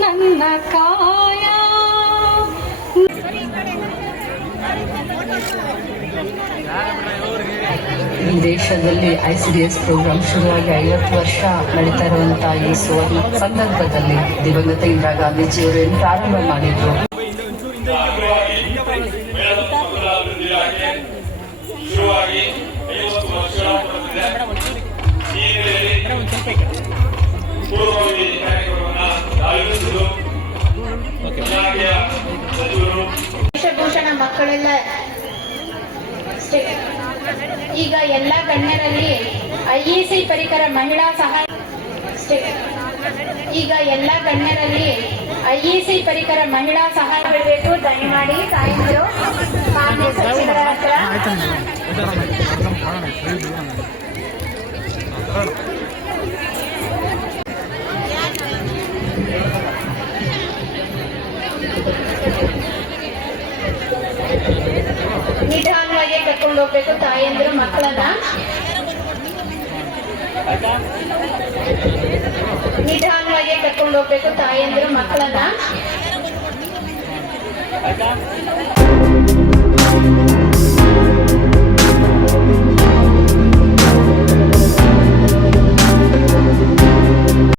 ನನ್ನ ಕಾಯ. ಈ ದೇಶದಲ್ಲಿ I C D S program ಶುರುವಾಗಿ ಐವತ್ತು ವರ್ಷ ನಡೀತಾ ಇರುವಂತಹ ಈ ಸುವರ್ಣ ಸಂದರ್ಭದಲ್ಲಿ ದಿವಂಗತ ಇಂದಿರಾ ಗಾಂಧೀಜಿಯವರು ಏನು ಪ್ರಾರಂಭ ಮಾಡಿದ್ರು? ಶುರುವಾಗಿ ಮಕ್ಕಳೆಲ್ಲ ಈಗ ಎಲ್ಲ ಗಣ್ಯರಲ್ಲಿ ಐಇಸಿ ಪರಿಕರ ಮಹಿಳಾ ಸಹಾಯ. ಈಗ ಎಲ್ಲ ಗಣ್ಯರಲ್ಲಿ ಐಇಸಿ ಪರಿಕರ ಮಹಿಳಾ ಸಹಾಯ ಬಿಡಬೇಕು ದಯಮಾಡಿ ತಾಯಂದಿರು ಹತ್ರ ನಿಧಾನವಾಗಿ ಕರ್ಕೊಂಡು ಹೋಗ್ಬೇಕು ತಾಯಂದಿರು ಮಕ್ಕಳನ್ನ ನಿಧಾನವಾಗಿ ಕರ್ಕೊಂಡು ಹೋಗ್ಬೇಕು ತಾಯಂದಿರು ಮಕ್ಕಳನ್ನ